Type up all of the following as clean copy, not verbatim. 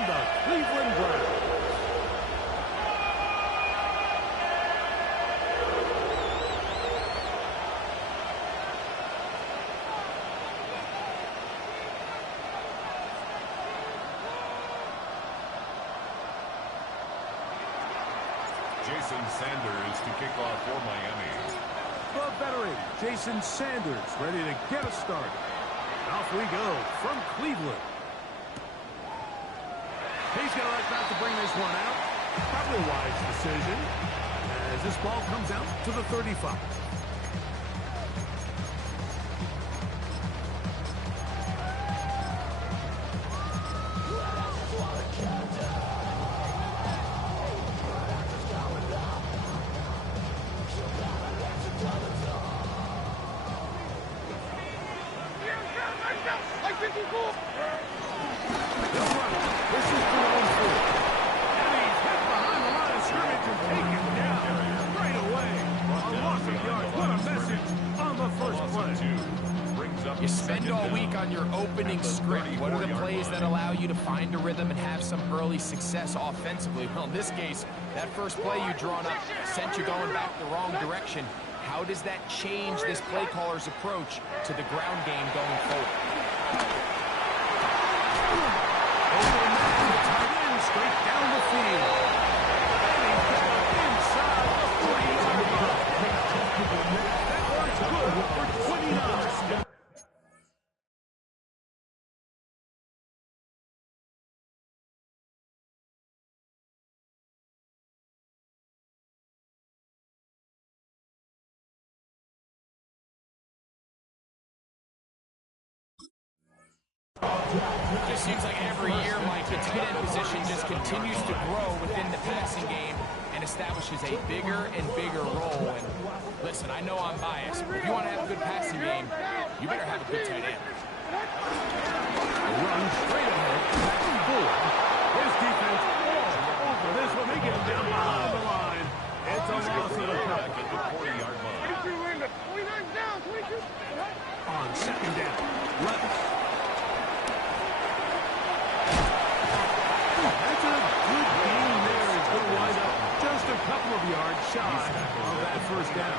and the Cleveland Browns. Jason Sanders to kick off for Miami. The veteran, Jason Sanders, ready to get us started. Off we go from Cleveland. He's going to like that to bring this one out. Probably a wise decision as this ball comes out to the 35. You spend all week on your opening script. What are the plays that allow you to find a rhythm and have some early success offensively? Well, in this case, that first play you drawn up sent you going back the wrong direction. How does that change this play caller's approach to the ground game going forward? Tight end straight down the field. And he's got inside the 40-yard line. That one's good for 29. It just seems like every year, Mike, the tight end position just continues to grow within the passing game and establishes a bigger and bigger role. And listen, I know I'm biased, but if you want to have a good passing game, you better have a good tight end. Run straight ahead, back and forward. His defense all over this one. They get him down behind the line. It's a loss of the puck at the 40-yard line. On second down, left. That's a good game there. It's going to wind up just a couple of yards shy of that first down.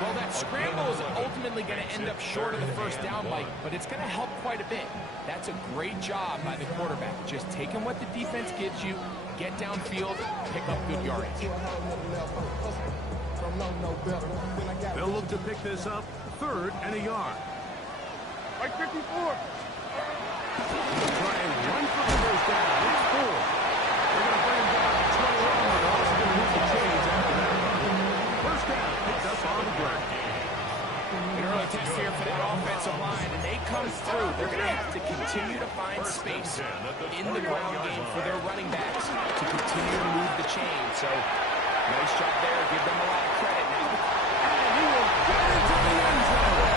Well, that scramble is ultimately going to end up short of the first down, Mike, but it's going to help quite a bit. That's a great job by the quarterback. Just taking what the defense gives you, get downfield, pick up good yardage. They'll look to pick this up, 3rd and a yard. Like 54. Try and run for the first down. It's 4. They're going to bring him down to 21. They're also going to lose the chains after that. First down, picked up on the ground. An early test here for that offensive line, and they come through. They're going to have to continue to find space in the ground game for their running backs to continue to move the chain. So, nice job there. Give them a lot of credit now. And he will get into the end zone.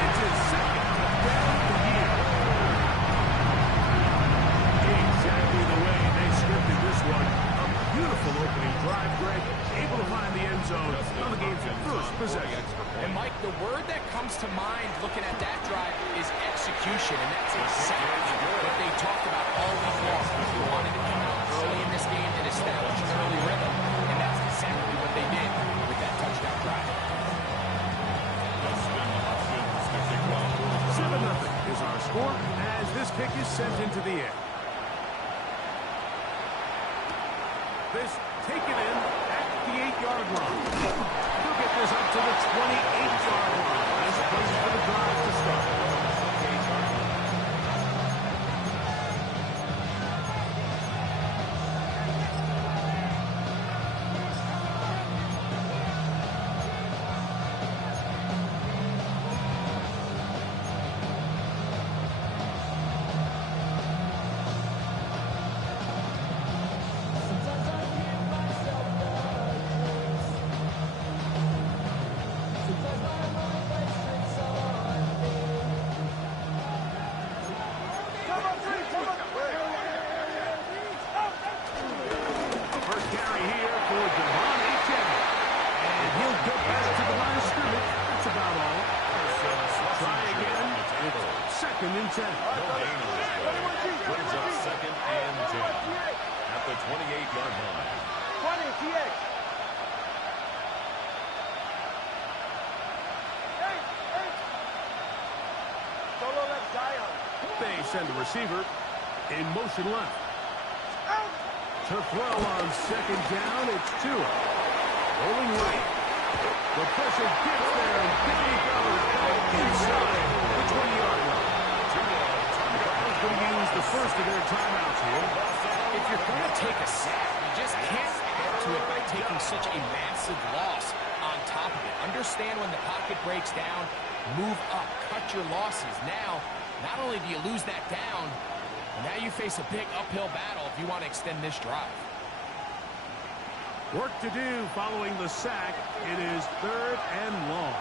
It's his second touchdown of the year. Exactly the way they scripted this one. A beautiful opening drive, Greg. Able to find the end zone on the game's first possession. And Mike, the word that comes to mind looking at that drive is execution, and that's exactly what they talked about all week long. They wanted to come out early in this game and establish an early rhythm, and that's exactly what they did with that touchdown drive. 7-0 is our score as this kick is sent into the air. This taken in at the 8-yard line. He'll get this up to the 28-yard line. This place for the drive to start. and 10. No gain on this play. Brings up second and 10 at the 28-yard line. 20, TX. Solo left Zion. They send the receiver in motion left. To throw on second down, it's Tua. Rolling right. The pressure gets there, and there he goes back inside the 20-yard line. The Browns going to use the first of their timeouts here. If you're going to take a sack, you just can't add to it by taking such a massive loss on top of it. Understand when the pocket breaks down, move up, cut your losses. Now, not only do you lose that down, now you face a big uphill battle if you want to extend this drive. Work to do following the sack. It is 3rd and long.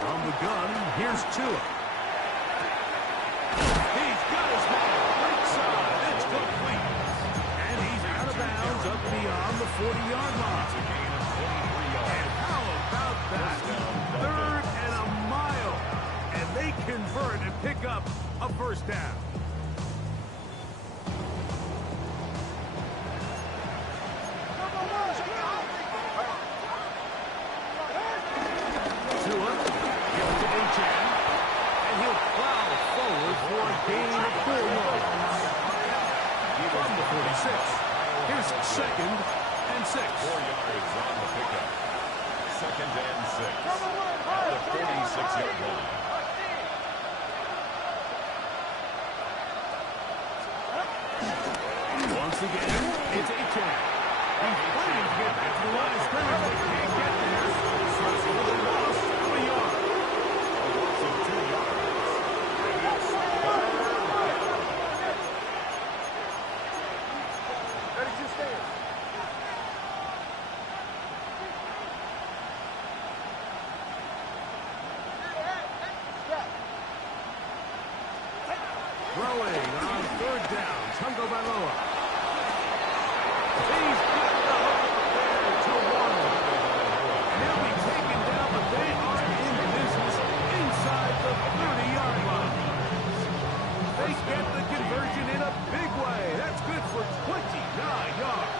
From the gun, here's Tua. He's got his man right side. It's complete. And he's out of bounds up beyond the 40-yard line. And how about that? 3rd and a mile. And they convert and pick up a first down. Tua gives to Achan, and he'll plow forward for a gain of 4 yards. From the 46, here's 2nd and 6. 4 yards on the pickup. 2nd and 6 at the 46-yard line. Once again, it's Achan. He's planning to get back to the line of scrimmage, but can't get there. So it's a little loss of a yard. A loss of 2 yards. Throwing on 3rd down, Tungo Bailoa. He's got the hook there to Waddle. And he'll be taken down, but they are in business inside the 30-yard line. They get the conversion in a big way. That's good for 29 yards.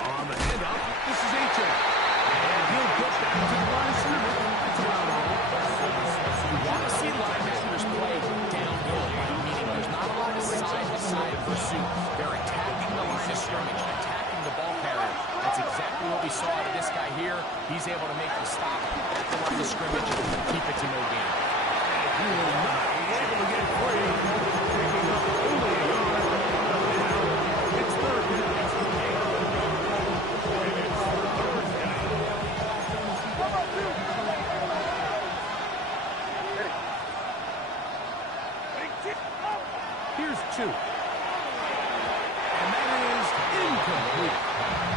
On the handoff, this is Achan. And he'll get back to the line of scrimmage. That's about all. You want to see linebackers play downhill, meaning there's not a lot of side-to-side pursuit. They're attacking the line of scrimmage, attacking the ball carrier. That's exactly what we saw out of this guy here. He's able to make the stop at the line of scrimmage and keep it to no gain. He will not be able to get free. Picking up only a yard. Now it's 3rd down. Here's 2. And that is incomplete.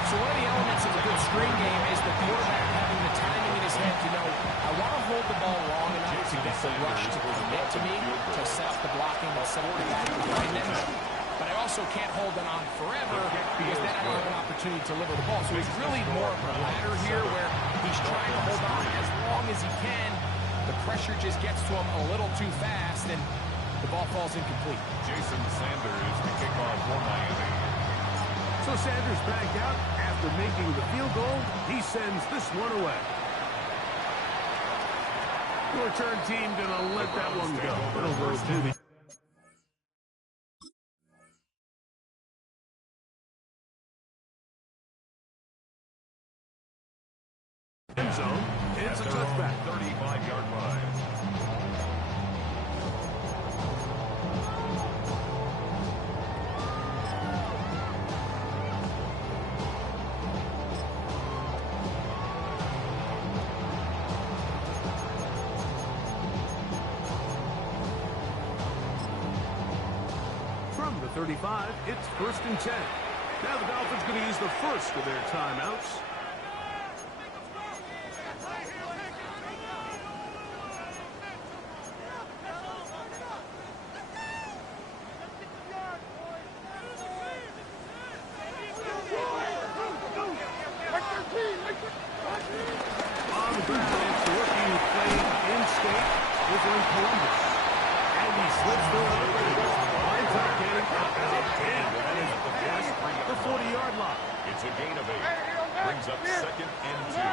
So one of the elements of a good screen game is the quarterback having the timing in his head to know, I want to hold the ball long enough to get the rush to commit to me, to set up the blocking and set up the back behind them. But I also can't hold it on forever because then I don't have an opportunity to deliver the ball. So it's really more of a ladder here where he's trying to hold on as long as he can. The pressure just gets to him a little too fast, and the ball falls incomplete. Jason Sanders to kick off for Miami. So Sanders back out after making the field goal. He sends this one away. The return team gonna let that one go. It'll go to the end zone. It's a touchback. 35-yard line. From the 35, it's 1st and 10. Now the Dolphins going to use the first of their timeouts. Columbus. And he slips through it up and winds up getting about 10. That is past the 40-yard line. It's a gain of 8. Brings up 2nd and 2.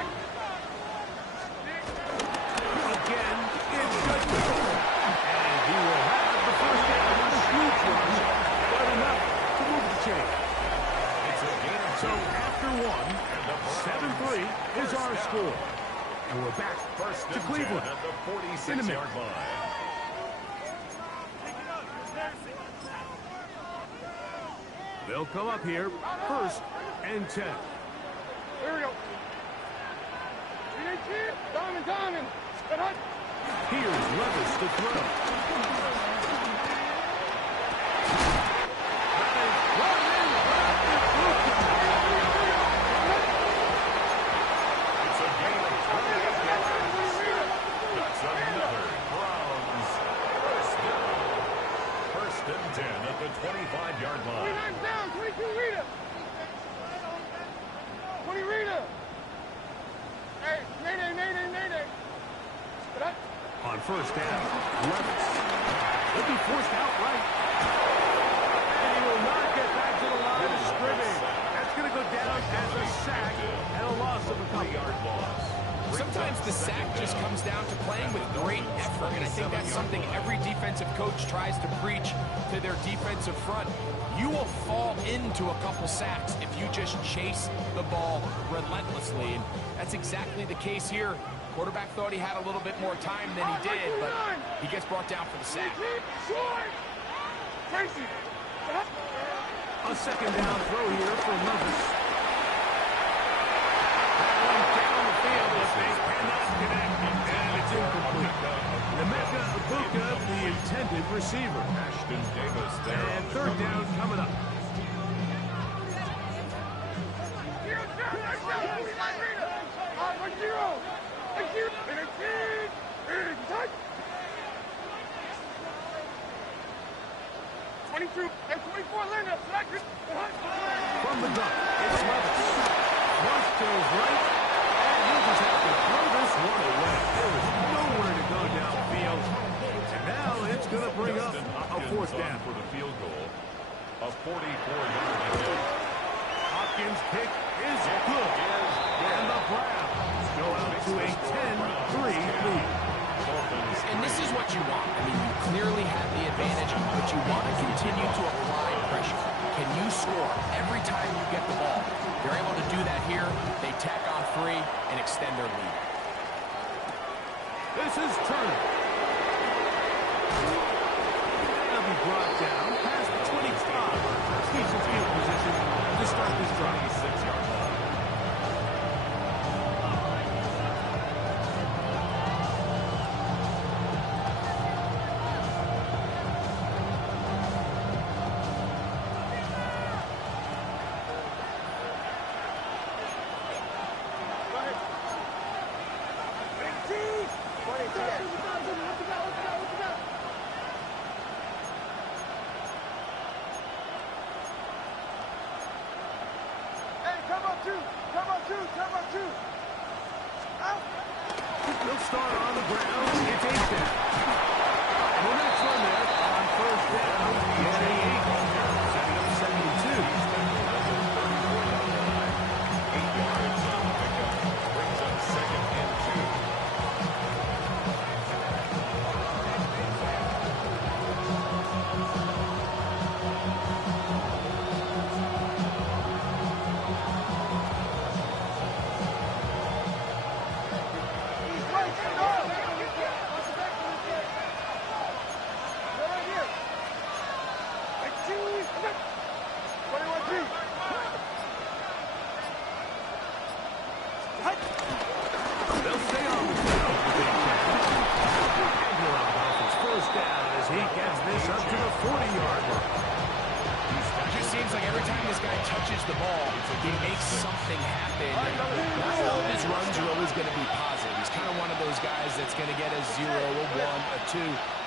Again, it's Goodwin. And he will have the first down on the huge run, but enough to move the chain. It's a gain of 2. So after 1, 7-3 is our score. And we're back First to and Cleveland 10 at the in a 46-yard minute. line. They'll come up here, 1st and 10. Here we go. Diamond. Here's Levis to throw. It's a gain of 28 yards. That's another Browns first down. 1st and 10 at the 25-yard line. 22 Rita. 20 Rita. Hey, Mayday. On 1st down, Levis. He'll be forced outright. And he will not get back to the line of scrimmage. That's going to go down as a sack and a loss of a couple. 3-yard loss. Sometimes the sack just comes down to playing with great effort, and I think that's something every defensive coach tries to preach to their defensive front. You will fall into a couple sacks if you just chase the ball relentlessly, and that's exactly the case here. Quarterback thought he had a little bit more time than he did, but he gets brought down for the sack. A 2nd down throw here for Levis. That one down the field, but they cannot connect, and it's incomplete. Emeka Ibuka, the intended receiver. Ashton Davis there. And 3rd down coming up. From the gun, it's Levis. Once goes right, and he'll just have to throw this one away. There is nowhere to go downfield. And now it's going to bring up a 4th down. For the field goal. A 44-yard kick. Hopkins' kick is good. And the Browns go out to a 10-3 lead. And this is what you want. I mean, you clearly have the advantage, but you want to continue to apply pressure. Can you score every time you get the ball? They're able to do that here. They tack on 3 and extend their lead. This is Turner. They'll be brought down past the 25. Decent field position to start this drive. 6-yard line. They'll start on the ground. It's 8 down. And the next one there on 1st down. It's a 8. Setting up 72. 8 yards on the pickup. Brings up 2nd and 2. They'll stay on the field with Big Cat. Aguilar off his 1st down as he gets this up to the 40-yard line. It just seems like every time this guy touches the ball, he makes something happen. Not all of his runs are always going to be positive. He's kind of one of those guys that's going to get a 0, a 1, a 2.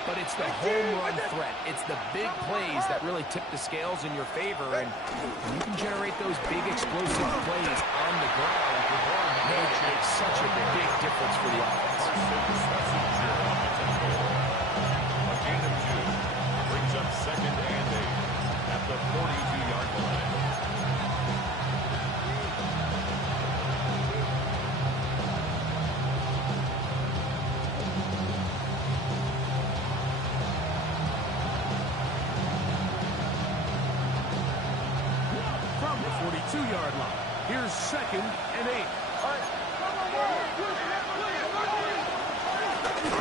But it's the home run threat. It's the big plays that really tip the scales in your favor. And you can generate those big explosive plays on the ground. It makes such a big difference for the offense. Here's 2nd and 8. A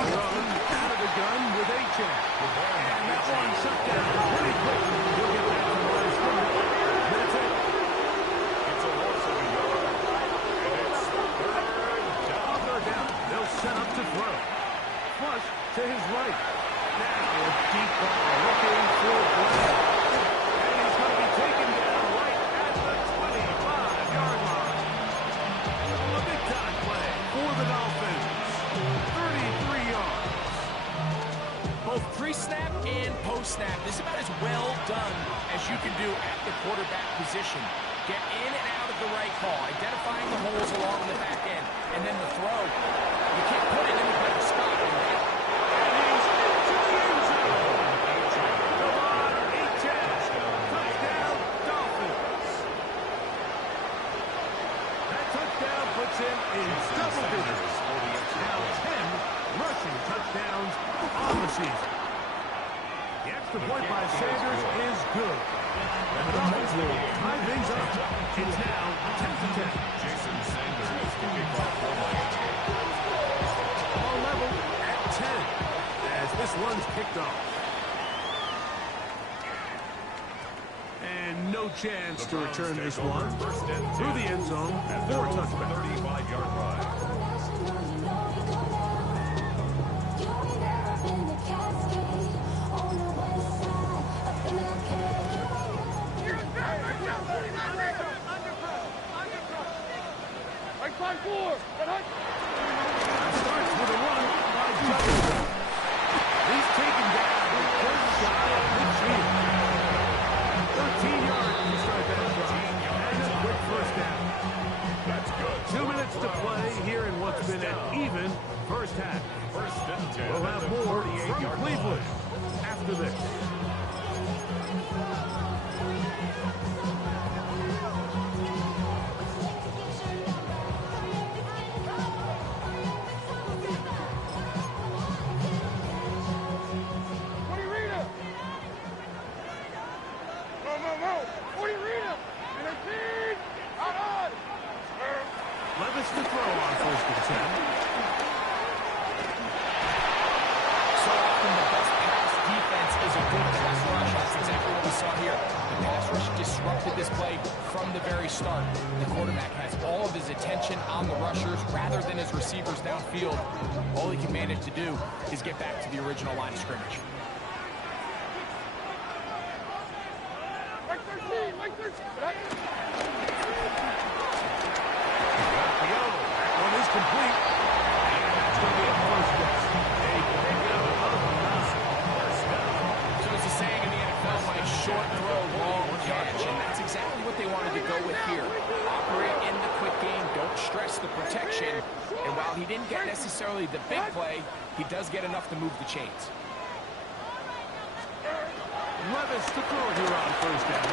run out of the gun with Achan. And that one shut down pretty quickly. He'll get back to the line of scrimmage. That's it. It's a loss of a yard. And it's 3rd down. Third down. They'll set up to throw. Flush to his right. Now a deep ball looking for Glenn. And he's going to be taken down right at the 25-yard line. A big-time play for the Dolphins. 33 yards. Both pre-snap and post-snap. This is about as well done as you can do at the quarterback position. Get in and out of the right call, identifying the holes along the back end, and then the throw. You can't put it in a better spot than that. And he's into the end zone. Devon Achan. Touchdown, Dolphins. That touchdown puts him in double digits. Now 10 rushing touchdowns on the season. The extra point by Sanders is good. And the Dolphins will tie things up. It's now 10-10. Jason Sanders to kick off for Miami. Ball level at 10 as this one's kicked off. And no chance to return this one through the end zone for a touchback. 35-yard ride. Starts with a run by Jefferson. He's taken down just shy of midfield. 13 yards to start that drive. And a quick first down. That's good. 2 minutes to play here in what's been an even first half. 1st and 10. We'll have more from Cleveland after this. Levis to throw on 1st and 10. So often the best pass defense is a good pass rush. That's exactly what we saw here. The pass rush disrupted this play from the very start. The quarterback has all of his attention on the rushers rather than his receivers downfield. All he can manage to do is get back to the original line of scrimmage. One is complete. And that's going to be a first down. A pickup of 9. So it's a saying in the NFL, Mike, short throw, long catch. And that's exactly what they wanted to go with here. Operate in the quick game. Don't stress the protection. And while he didn't get necessarily the big play, he does get enough to move the chains. Levis to throw here on 1st down.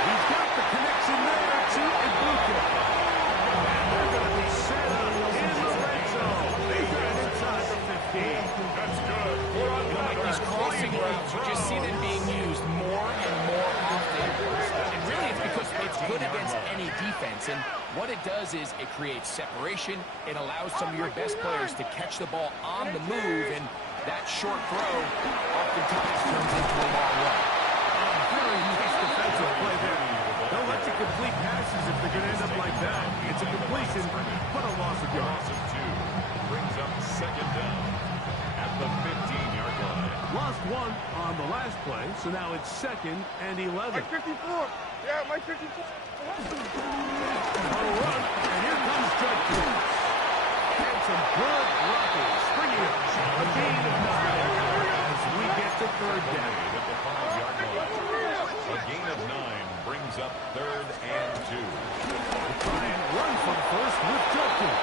He's got the connection there to Ibuka. And they're going to be set up in the red zone. They got inside the 15. That's good. Like these crossing routes, you just see them being used more and more often. And really it's because it's good against any defense. And what it does is it creates separation. It allows some of your best players to catch the ball on the move. And that short throw oftentimes turns into a long run. Very nice defensive play there. Don't let you complete passes if they're going to end up like that. It's a completion, but a loss of yards. Loss of 2. Brings up 2nd down at the 15-yard line. Lost one on the last play, so now it's 2nd and 11. Mike 54. Yeah, Mike 54. On a run, and here comes Judkins. And some good blocking. Springing it. A gain of 9 as we get to 3rd down. At the 5-yard line. A gain of 9 brings up 3rd and 2. We'll try and run from first with Judkins.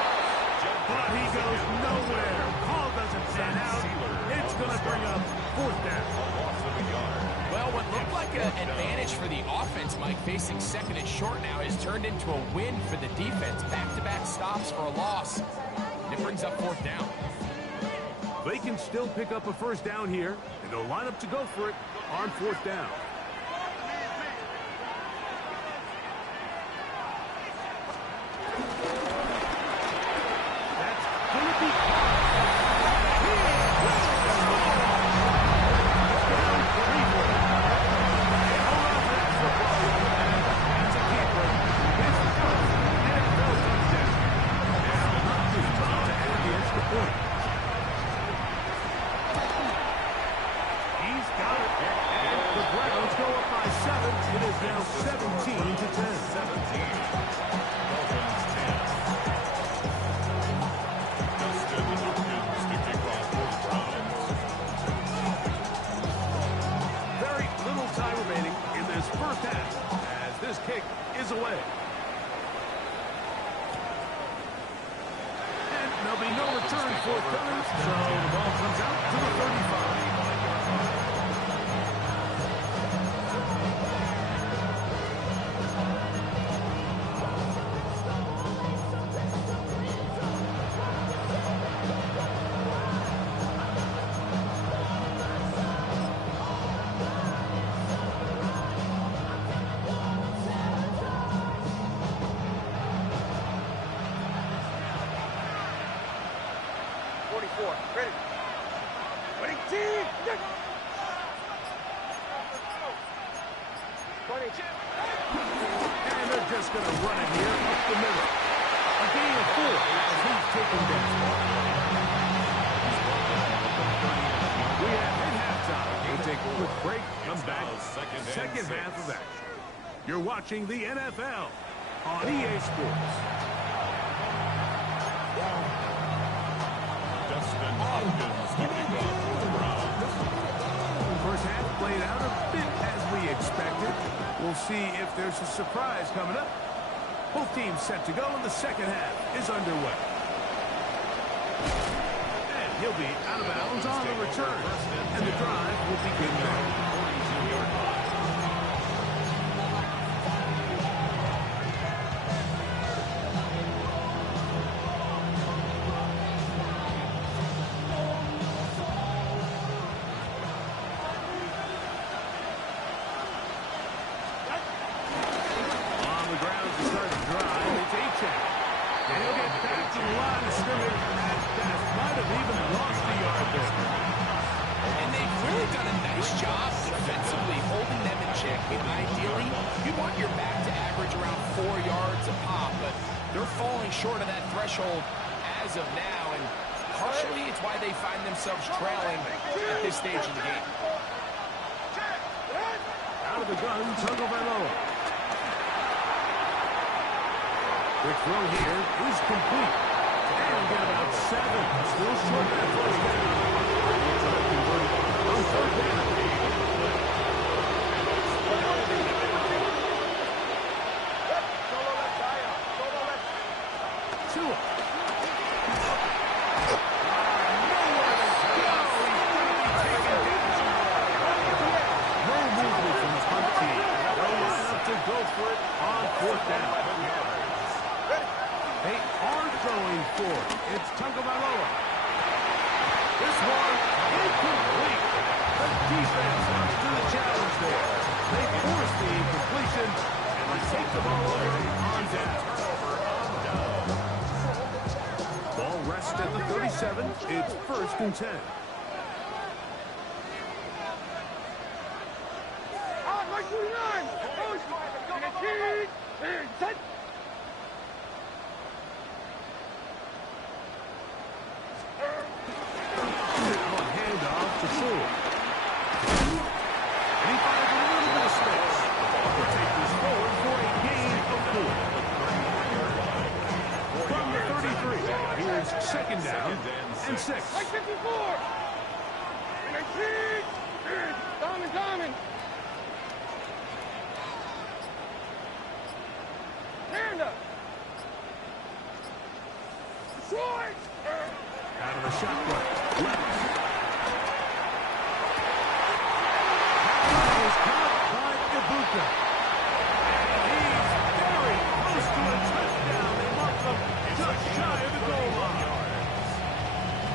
But he goes nowhere. Call doesn't stand out. It's going to bring up 4th down. A loss of a yard. Well, what looked like an advantage for the offense, Mike, facing 2nd and short now, has turned into a win for the defense. Back-to-back stops for a loss. And it brings up 4th down. They can still pick up a 1st down here, and they'll line up to go for it on 4th down. is away. And there'll be no return forthcoming, so the ball comes out to the 35. Ready. Ready, team. 20. And they're just going to run it here up the middle. A gain of 4 as he's taken down. We have hit halftime. We'll take a quick break. Come back. Second half of action. You're watching the NFL on EA Sports. First half played out a bit as we expected. We'll see if there's a surprise coming up. Both teams set to go, and the second half is underway. And he'll be out of bounds on the return. And the drive will begin now. Short of that threshold as of now, and partially it's why they find themselves trailing at this stage of the game. Out of the gun, Tagovailoa. The throw here is complete. And get about 7. Still short of that first down. We'll try to convert it on third down. It's Tagovailoa. This one incomplete. The defense comes to the challenge there. They force the incompletion and they take the ball over on down. Ball rests at the 37. It's 1st and 10. Second down and 6. 54. Diamond. Stand up. Short. Out of the shotgun. Left. Is caught by Ibuka. And he's very close to a touchdown. They mark him just shy of the goal line.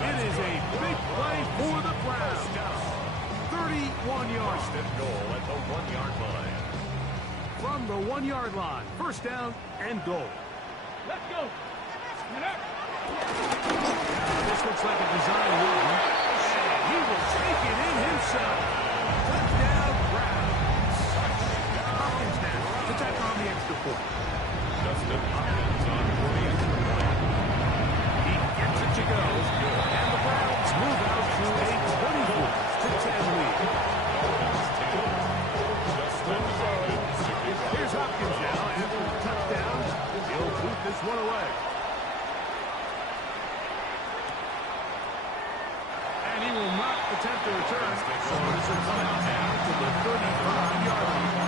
It is a big play for the Browns. 31 yards. Goal at the 1-yard line. From the 1-yard line. First down and goal. Let's go. This looks like a design run. And he will take it in himself. Touchdown, Browns. Hopkins now to tack on the extra point. Justin Hopkins on 40 extra point. He gets it to go. And the Browns move out to a 24-10 lead. Here's Hopkins now after the touchdown. He'll boot this one away. And he will not attempt to return. So this will come out now to the 35-yard line.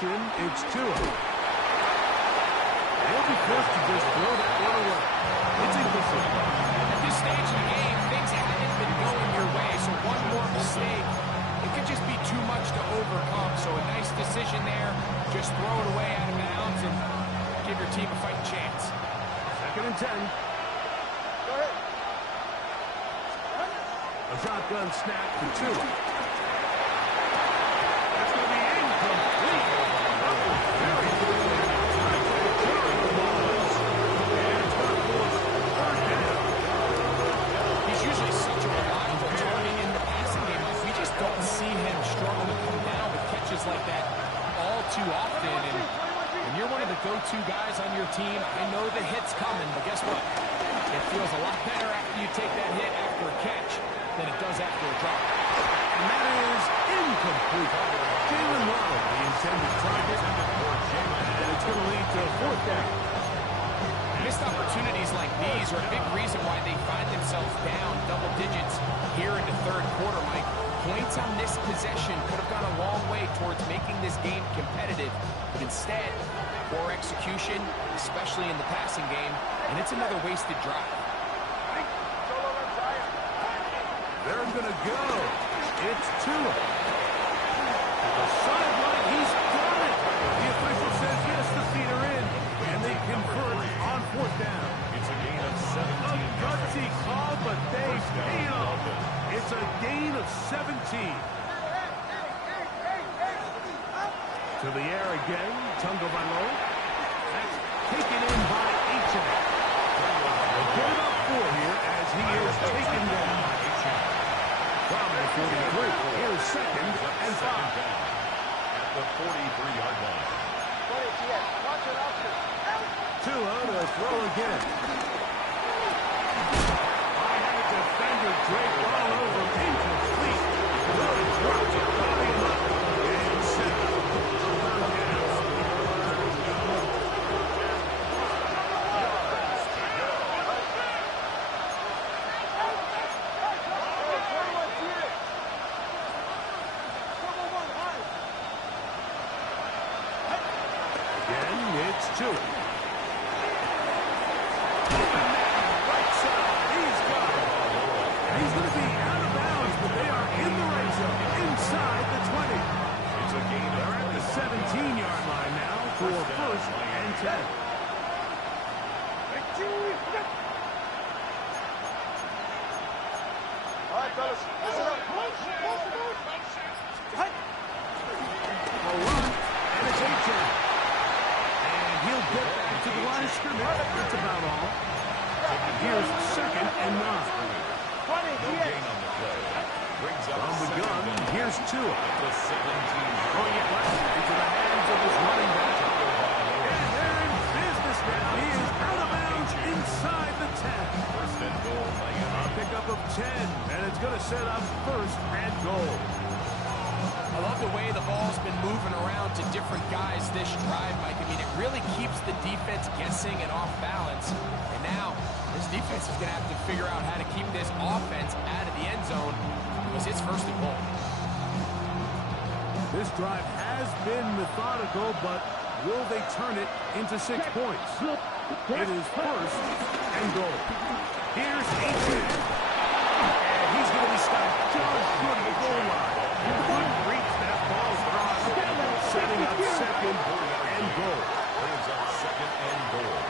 possession. It's Tua. He'll be forced to just throw that one away. It's incomplete. At this stage of the game, things haven't been going your way, so one more mistake, it could just be too much to overcome. So a nice decision there. Just throw it away out of bounds and give your team a fighting chance. 2nd and 10. Go ahead. A shotgun snap to Tua. That's going to be incomplete. Very good. He's usually such a reliable target in the passing game. We just don't see him struggle to come down with catches like that all too often. And when you're one of the go-to guys on your team, I know the hit's coming, but guess what? It feels a lot better after you take that hit after a catch than it does after a drop. And that is incomplete. Jalen Waddle, the intended target. And it's going to lead to a 4th down. Missed opportunities like these are a big reason why they find themselves down double digits here in the 3rd quarter, Mike. Points on this possession could have gone a long way towards making this game competitive, but instead, poor execution, especially in the passing game, and it's another wasted drive. They're going to go. It's Tua. The sideline, he's got it. The official says yes, the feet are in, and they convert on 4th down. It's a gain of 17. A gutsy call, but they pay off. It's a gain of 17. To the air again, Tunga Valo. That's taken in by H.A. They'll get it up 4 here as he is taken down. From the 43, here's 2nd and 5. At the 43-yard line. Tua to throw again. I had a defender draped all over, incomplete. Really dropped it, body him up, and set up a 3rd down. Again, it's Tua. Right side, he's got it. And he's going to be out of bounds, but they are in the red zone, inside the 20. It's a gain They're at the 17-yard line now for 1st and 10. All right, fellas, listen up. A run, and it's H.A. And he'll get back to the line of scrimmage. That's about all. Here's 2nd and 9. No gain on the play. Brings up From the gun, here's Tua. at the 17. Throwing it left into the hands of his running back. And they're in business now. He is out of bounds inside the 10. 1st and goal, Miami. A pickup of 10, and it's going to set up 1st and goal. I love the way the ball's been moving around to different guys this drive, Mike. I mean, it really keeps the defense guessing and off balance. And now, this defense is going to have to figure out how to keep this offense out of the end zone because it's 1st and goal. This drive has been methodical, but will they turn it into 6 points? It is 1st and goal. Here's H.A. And he's going to be stopped just short of the goal line. He couldn't reach that ball across, setting up 2nd and goal. Brings up 2nd and goal.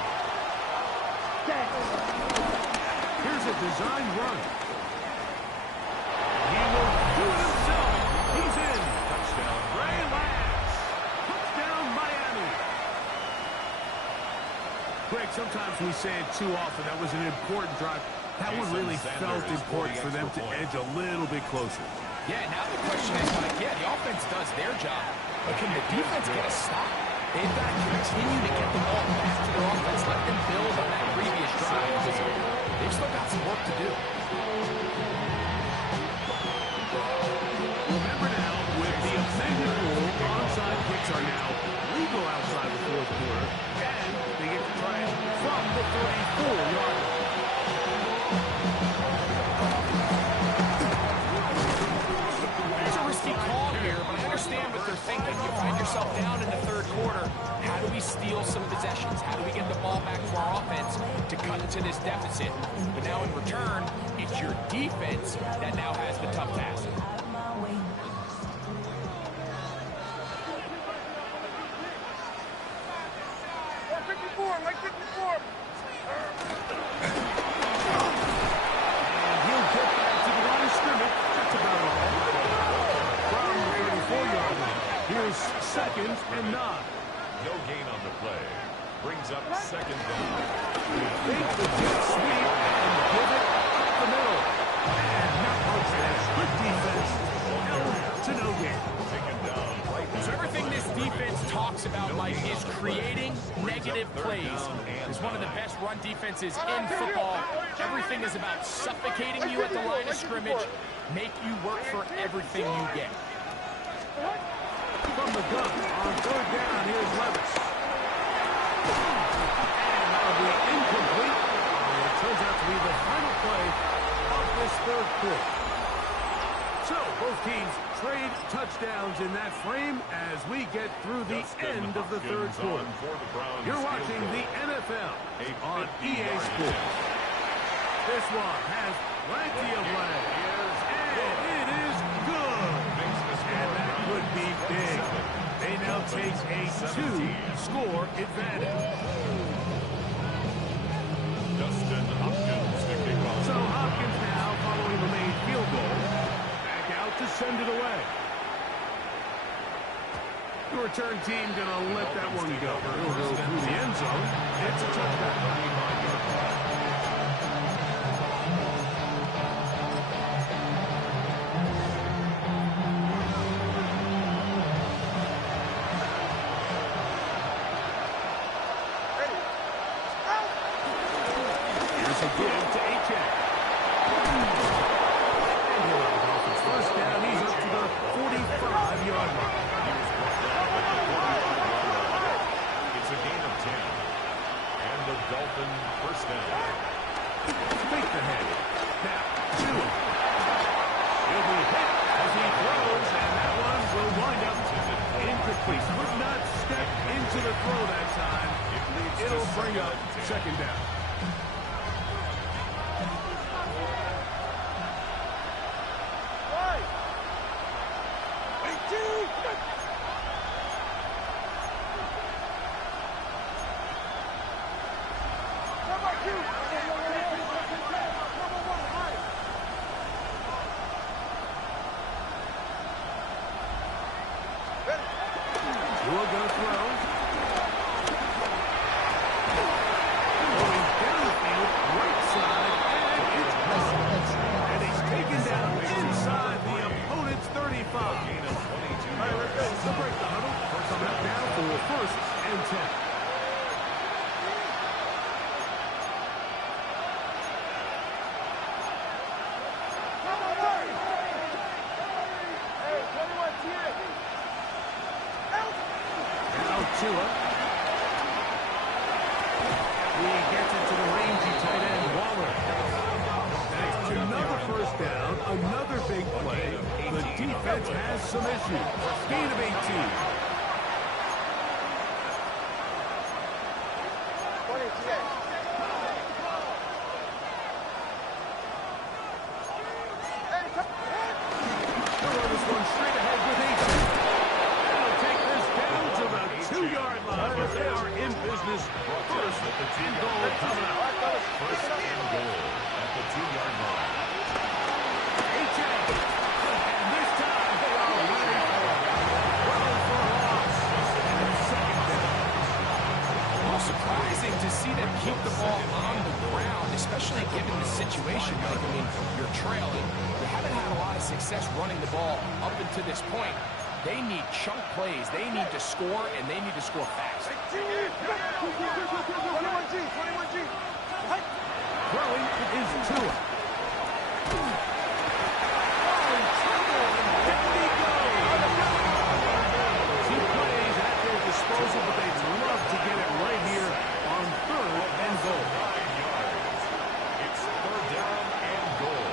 Here's a design run. He will do it himself. He's in. Touchdown. Ray Lance. Touchdown, Miami. Greg, sometimes we say it too often. That was an important drive. That one really felt important for them to edge a little bit closer. Yeah, now the question is, like, yeah, the offense does their job, but can the defense get a stop? They've got to continue to get the ball back to their offense, let them build on that previous drive, because they've still got some work to do. Remember now, with the offended rule, onside kicks are now legal outside the 4th quarter, and they get to try it from the 34-yard line. It's a risky call here, but I understand what they're thinking. You find yourself down in the to this deficit. But now in return, it's your defense that now has the tough task. Like 54. And he'll get back to the line of scrimmage. That's about all. From the 34-yard line. Here's 2nd and 9. No gain on the play. Brings up 2nd down. Make the jet sweep and give it up the middle. And not much there. Good defense. To no gain. Taken down right. So everything this defense talks about, Mike, is creating negative plays. It's one of the best run defenses in football. Everything is about suffocating you at the line of scrimmage, make you work for everything you get. From the gun on 3rd down, here's Levis. And that'll be incomplete. It turns out to be the final play of this 3rd quarter. So both teams trade touchdowns in that frame as we get through the end of the 3rd quarter. You're watching the NFL on EA Sports. This one has plenty of legs, and it is good. And that could be big. They now take a 2-score advantage. Justin Hopkins to kick off. So Hopkins now following the main field goal. Out to send it away. The return team gonna let that one go. It'll go through the end zone. It's a touchdown. Here's a give to Achek. First down, he's up to the 45-yard line. It's a gain of 10. And the Dolphin first down. Fake the head. Now, Tua. He'll be hit as he throws, and that one will wind up incomplete. Could not step into the throw that time. It'll bring up 2nd down. We're going to throw. Going down the field, right side, and it's missed. And he's taken down inside the opponent's 35. All right, let's go. So break the huddle. Coming up now for 1st and 10. Tua. He gets it to the rangy tight end, Waller. That's another first down, another big play. The defense has some issues. Gain of 18. They'll run this one straight ahead with 18. They'll take this down to the 2-yard line, but they are in business. First and goal coming up. First and goal at the 2-yard line. Achek. And this time they are ready for it. Running for a loss. And it's 2nd down. Well, surprising to see them keep the ball on the ground, especially given the situation. Like, I mean, you're trailing. You haven't had a lot of success running the ball up until this point. They need chunk plays. They need to score, and they need to score fast. 21G. Throwing is Tua. Down he goes. 2 plays at their disposal, but they'd love to get it right here on 3rd and goal. 9 yards. It's 3rd down and goal.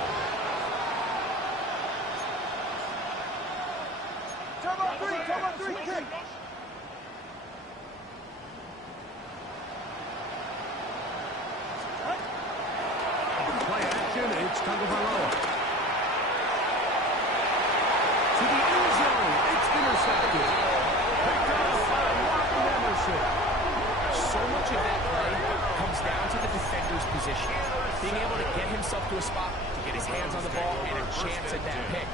Come on, three, kick. looks at that pick.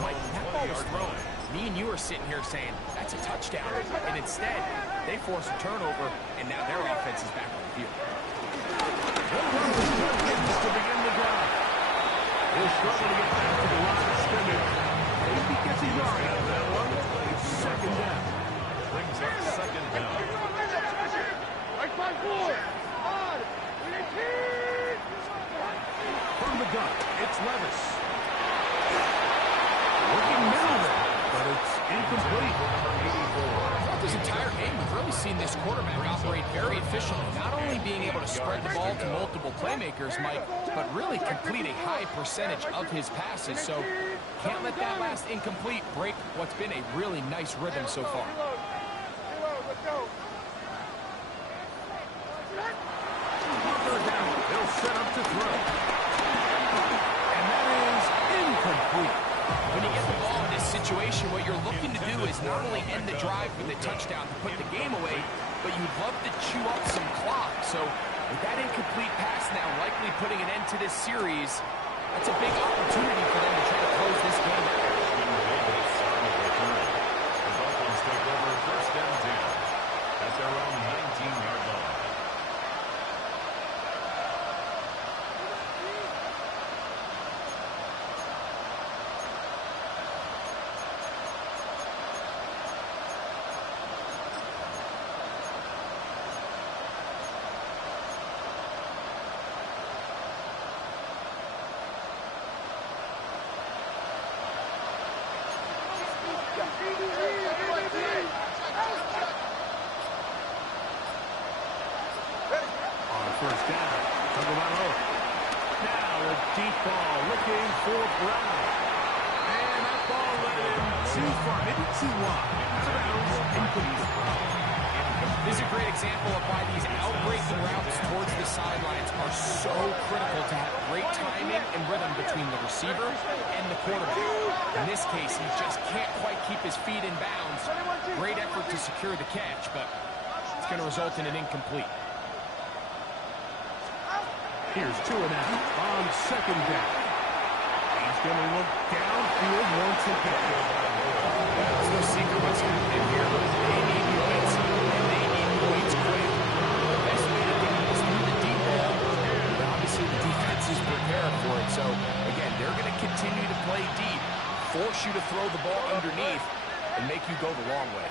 Mike, that ball was thrown. Me and you are sitting here saying, that's a touchdown. And instead, they force a turnover, and now their offense is back on the field. To begin the drive. He'll struggle to get back to the line of scrimmage. Maybe gets a yard out of that one. Second down. Brings up second down. From the gun, it's Levis. Looking middle there, but it's incomplete. Throughout this entire game, we've really seen this quarterback operate very efficiently, not only being able to spread the ball to multiple playmakers, Mike, but really complete a high percentage of his passes. So can't let that last incomplete break what's been a really nice rhythm so far. They'll set up to throw. And that is incomplete. When you get the ball in this situation, what you're looking to do is not only end the drive with a touchdown to put the game away, but you'd love to chew up some clock. So with that incomplete pass now likely putting an end to this series, that's a big opportunity for them to try to close this game out. The Dolphins take over first and 10 at their own 19-yard line. First down. Now a deep ball looking for Brown. And that ball led him too far, maybe too wide. Out of bounds, incomplete. This is a great example of why these outbreaking routes towards the sidelines are so critical to have great timing and rhythm between the receiver and the quarterback. In this case, he just can't quite keep his feet in bounds. Great effort to secure the catch, but it's going to result in an incomplete. Here's 2 and out on second down. He's going to look downfield once again. There's no secret what's happening here. They need points, and they need points quick. The best way to get is through the deep ball. But obviously, the defense is prepared for it. So, again, they're going to continue to play deep, force you to throw the ball underneath, and make you go the long way.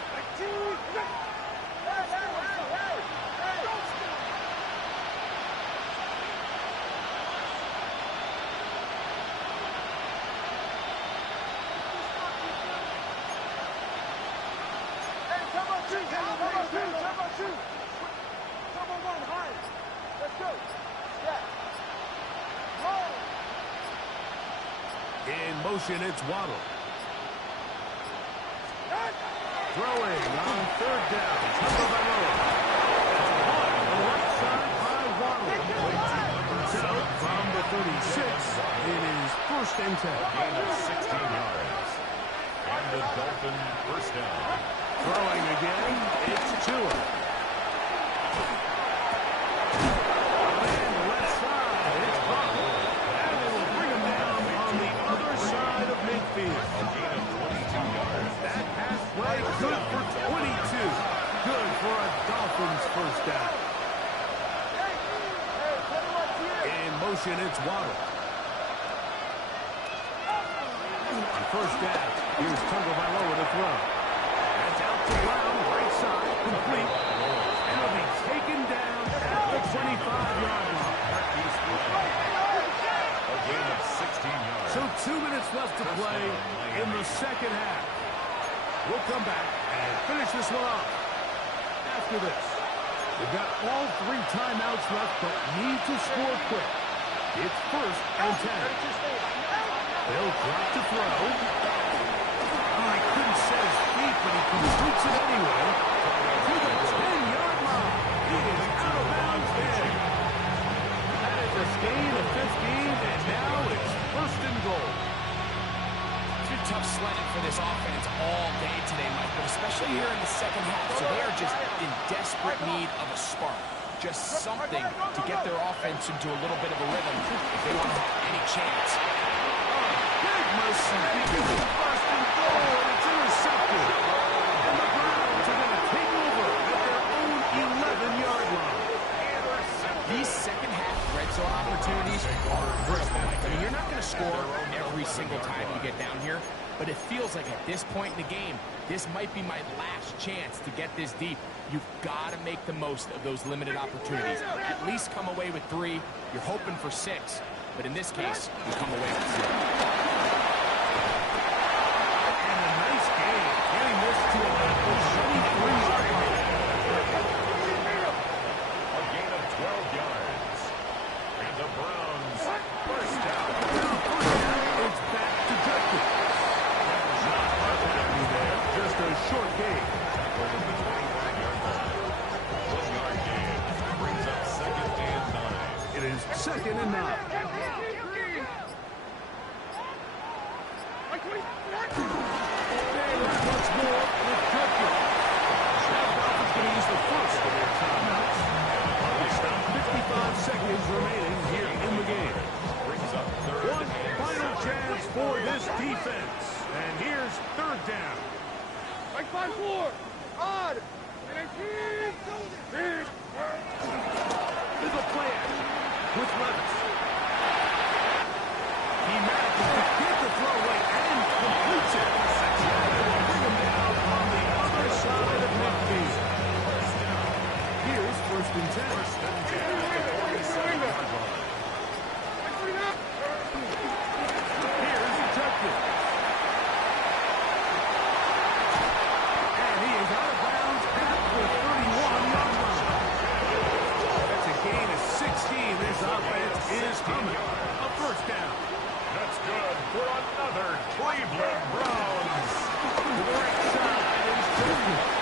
In motion, it's Waddle. Throwing on third down. Tagovailoa. On the left side by Waddle. So from the 36, it is first and 10. Gain of 16 yards. And the Dolphin first down. Throwing again, it's Tua. And left side, it's Bob. And they will bring him down on the other side of midfield. A gain of 22 yards. That pass play good for 22. Good for a Dolphins first down. In motion, it's Waddle. On first down, here's Tagovailoa to throw. That's out to Brown, right side, complete. And it'll be taken down at the 25-yard line. A gain of 16 yards. So 2 minutes left to play in the second half. We'll come back and finish this one off. After this, we've got all 3 timeouts left, but need to score quick. It's first and 10. They'll drop to throw. Oh, he couldn't set his feet, but he completes it anyway. To the 10-yard line. He is out of bounds there. That is a gain of 15, and now it's first and goal. It's been tough sledding for this offense all day today, Mike, but especially here in the second half. So they are just in desperate need of a spark. Just something to get their offense into a little bit of a rhythm if they want to have any chance. Big time to get down here, but it feels like at this point in the game, this might be my last chance to get this deep. You've got to make the most of those limited opportunities. At least come away with 3. You're hoping for 6, but in this case, you come away with 6. And a nice game, getting this to about the 23-yard line. A gain of 12 yards. And the Browns first down. It's back to Jenkins. Not much happening there, just a short game. Over the 25-yard line. 1-yard gain brings up 2nd and 9. It is 2nd and 9. Once more with Jenkins. Now the Dolphins going to use the first of their timeouts. They stop 55 seconds remaining here in the game. Brings up 3rd One and final 7. chance for this defense. And here's 3rd down. There's a play action with Levis. He manages to get the throw away and completes it. Bring him down on the other side of midfield. Here's 1st and 10. First and 10 at the 47-yard line. Here's Jenkins. And he is out of bounds at the 31-yard line. That's a gain of 16. This offense is coming. A 1st down. That's good for another Cleveland Browns. To the right side is Jenkins.